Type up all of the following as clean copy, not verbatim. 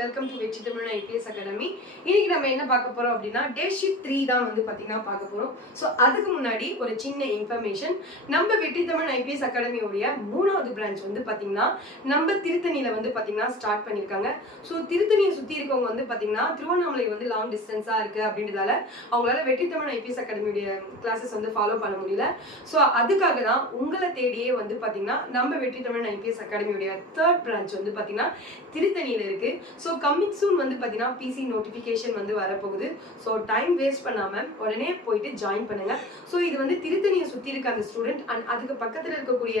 welcome to Vechi Tamil IPS Academy. இன்னைக்கு நம்ம என்ன பார்க்க போறோம் அப்படினா டே ஷிஃப்ட் 3 தான் வந்து பாத்தீங்கன்னா பார்க்க போறோம். சோ அதுக்கு முன்னாடி ஒரு சின்ன இன்ஃபர்மேஷன் நம்ம வெற்றி தமிழ் IPS Academy உடைய மூணாவது பிரான்ச் வந்து பாத்தீங்கன்னா நம்ம திருத்தணியில வந்து பாத்தீங்கன்னா ஸ்டார்ட் பண்ணிருக்காங்க. சோ திருத்தணியை சுத்தி இருக்கவங்க வந்து பாத்தீங்கன்னா திருவண்ணாமலை வந்து லாங் டிஸ்டன்ஸா இருக்கு அப்படின்றதால அவங்களால வெற்றி தமிழ் IPS Academy உடைய கிளாसेस வந்து ஃபாலோ பண்ண முடியல. சோ அதுக்காக தான் உங்களை தேடியே வந்து பாத்தீங்கன்னா நம்ம வெற்றி தமிழ் IPS Academy உடைய 3rd branch வந்து பாத்தீங்கன்னா திருத்தணியில இருக்கு. சோ கமிங் சூன் வந்து பாத்தீங்கன்னா PC நோட்டிபிகேஷன் வந்து வர போகுது. சோ டைம் வேஸ்ட் பண்ணாம உடனே போயிட்டு ஜாயின் பண்ணுங்க. சோ இது வந்து திருத்தணியை சுத்தி இருக்க அந்த ஸ்டூடெண்ட் அண்ட் அதுக்கு பக்கத்துல இருக்கக்கூடிய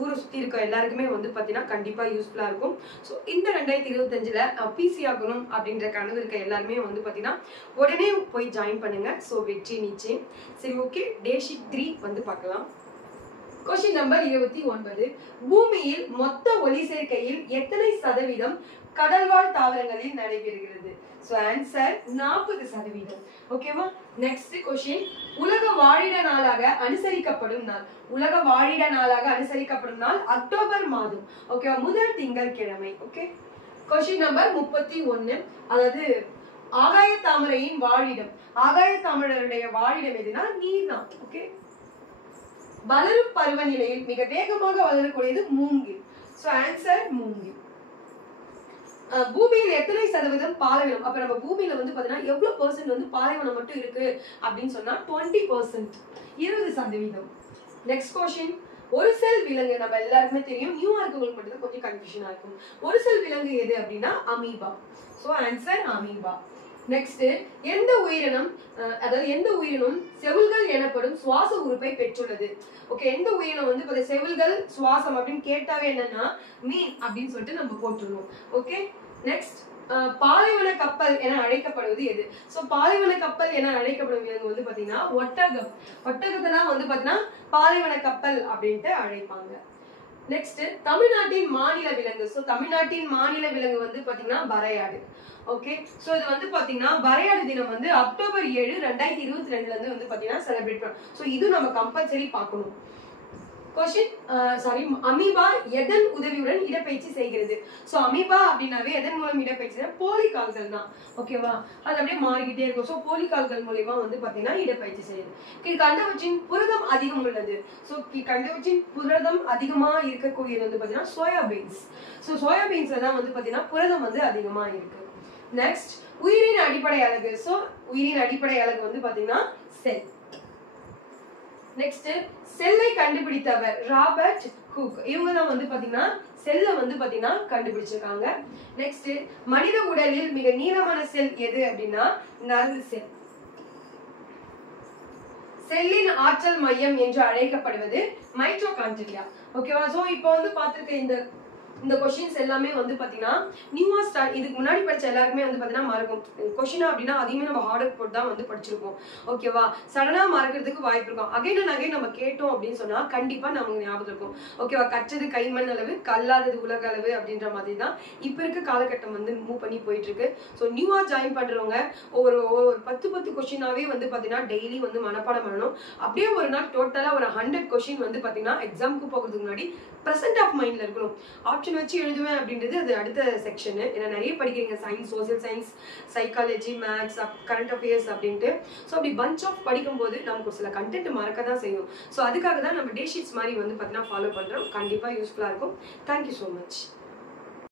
ஊரை சுத்தி இருக்க எல்லாருக்குமே வந்து பாத்தீங்கன்னா கண்டிப்பா யூஸ்ஃபுல்லா இருக்கும். சோ இந்த 2025ல PC ஆகணும் அப்படின்ற கனவு இருக்க எல்லாருமே வந்து பாத்தீங்கன்னா உடனே போய் ஜாயின் பண்ணுங்க. சோ வெற்றி நிச்சயம். சரி ஓகே, டே ஷிஃப்ட் 3 வந்து பார்க்கலாம். Question number 29. பூமியில் மொத்த ஒளி சேர்க்கையில் எத்தனை சதவீதம் கடல்வாழ் தாவரங்களில் நடைபெறுகிறது? So answer 40%. ஓகேவா? Next question. உலக வாழிட நாளாக அனுசரிக்கப்படும் நாள். உலக வாழிட நாளாக அனுசரிக்கப்படும் நாள் அக்டோபர் மாதம். ஓகேவா? முதல் திங்கட்கிழமை. ஓகே. Question number 31. அதாவது ஆகாய தாமரையின் வாழிடம். ஆகாய தாமரையுடைய வாழிடம் எதுனா நீர் தான். ஓகே. வளரும் பருவநிலையில் மிக வேகமாக வளரக்கூடியது மூங்கில். சோ ஆன்சர் மூங்கில். பூமியில் எத்தனை சதவீதம் பாலைவனம்? அப்ப நம்ம பூமியில வந்து பாத்தீங்கன்னா எவ்வளவு % வந்து பாலைவனம் மட்டும் இருக்கு அப்படின்னு சொன்னா 20%, 20%. Next question. ஒரு செல் விலங்கு நம்ம எல்லாருக்குமே தெரியும். நியூவா இருக்கவங்களுக்கு மட்டும் தான் கொஞ்சம் கன்ஃபியூஷனா இருக்கும். ஒரு செல் விலங்கு எது அப்படின்னா amoeba. So answer amoeba. Next. எந்த உயிரினம் செவில்கள் எனப்படும் சுவாச உறுப்பை பெற்றுள்ளது? ஓகே, எந்த உயிரினம் வந்து செவில்கள் சுவாசம் அப்படின்னு கேட்டாவே என்னன்னா மீன் அப்படின்னு சொல்லிட்டு நம்ம போட்டுருவோம். ஓகே. நெக்ஸ்ட். பாலைவன கப்பல் என அழைக்கப்படுவது எது? சோ பாலைவன கப்பல் என அழைக்கப்படும் விலங்கு வந்து பாத்தீங்கன்னா ஒட்டகம். ஒட்டகத்தை தான் வந்து பாத்தீங்கன்னா பாலைவன கப்பல் அப்படின்ட்டு அழைப்பாங்க. நெக்ஸ்ட். தமிழ்நாட்டின் மாநில விலங்கு. சோ தமிழ்நாட்டின் மாநில விலங்கு வந்து பாத்தீங்கன்னா வரையாடு. ஓகே. சோ இது வந்து பாத்தீங்கன்னா வரையாடு தினம் வந்து அக்டோபர் 7, 2022ல இருந்து வந்து பாத்தீங்கன்னா செலிப்ரேட் பண்ணோம். சோ இது நம்ம கம்பல்சரி பார்க்கணும். क्वेश्चन. அமீபா எதன் உதவியுடன் இடப்பெயர்ச்சி செய்கிறது? சோ அமீபா அப்படினாவே எதன் மூலம் இடப்பெயர்ச்சி? போலிகால்கள் தான். ஓகேவா? அது அப்படியே மாறிக்கிட்டே இருக்கும். சோ போலிகால்கள் மூலமா வந்து பாத்தீங்கன்னா இடப்பெயர்ச்சி செய்யுது. கண்டவற்றின் புரதம் அதிகம் உள்ளது. சோ கண்டவற்றின் புரதம் அதிகமா இருக்கக்கூடியது வந்து பாத்தீங்கன்னா சோயாபீன்ஸ். சோ சோயாபீன்ஸ்ல தான் வந்து பாத்தீங்கன்னா புரதம் வந்து அதிகமா இருக்கு. நெக்ஸ்ட். உயிரின் அடிப்படை அலகு. சோ உயிரின் அடிப்படை அலகு வந்து பாத்தீங்கன்னா செல். நெக்ஸ்ட். செல்லை கண்டுபிடித்தவர் ராபர்ட் ஹூக். இவங்க தான் வந்து பாத்தீங்கன்னா செல்லை வந்து பாத்தீங்கன்னா கண்டுபிடிச்சிருக்காங்க. நெக்ஸ்ட். மனித உடலில் மிக நீளமான செல் எது அப்படின்னா நரம்பு செல். செல்லின் ஆற்றல் மையம் என்று அழைக்கப்படுவது மைட்டோகாண்ட்ரியா. ஓகேவா? சோ இப்போ வந்து பாத்துருக்க இந்த क्वेश्चंस எல்லாமே வந்து பாத்தீங்கன்னா நியூவா ஸ்டார்ட் இதுக்கு முன்னாடி படிச்ச எல்லாருமே வந்து பாத்தீங்கன்னா மறக்கும். क्वेश्चन அப்படினா அதிகமா நம்ம ஹார்ட் போட் தான் வந்து படிச்சிருப்போம். ஓகேவா? சடனா மறக்கிறதுக்கு வாய்ப்பு இருக்கும். அகைன் அண்ட் அகைன் நம்ம கேட்டோம் அப்படினு சொன்னா கண்டிப்பா நமக்கு ஞாபகம் இருக்கும். ஓகேவா? கற்றது கைமண் அளவு கல்லாதது உலக அளவு அப்படின்ற மாதிரி தான் இப்ப இருக்க காலகட்டம் வந்து மூவ் பண்ணி போயிட்டு இருக்கு. சோ நியூவா ஜாயின் பண்றவங்க ஒரு 10 क्वेश्चनाவே வந்து பாத்தீங்கன்னா டெய்லி வந்து மனப்பாடம் பண்ணணும். அப்படியே ஒரு நாள் டோட்டலா ஒரு 100 क्वेश्चन வந்து பாத்தீங்கன்னா எக்ஸாம்க்கு போகிறதுக்கு முன்னாடி பிரசன்ட் ஆஃப் மைண்ட்ல இருக்கணும். ஆப்ஷன் வச்சு எழுதுவேன் அப்படின்றது அது அடுத்த செக்ஷன். ஏன்னா நிறைய படிக்கிறீங்க science, social science, psychology, maths, current affairs அப்படின்ட்டு. ஸோ அப்படி பஞ்ச் ஆஃப் படிக்கும்போது நமக்கு ஒரு சில கண்டென்ட் மறக்க தான் செய்யும். ஸோ அதுக்காக தான் நம்ம டே ஷீட்ஸ் மாதிரி வந்து பார்த்தீங்கன்னா ஃபாலோ பண்ணுறோம். கண்டிப்பாக யூஸ்ஃபுல்லாக இருக்கும். Thank you so much.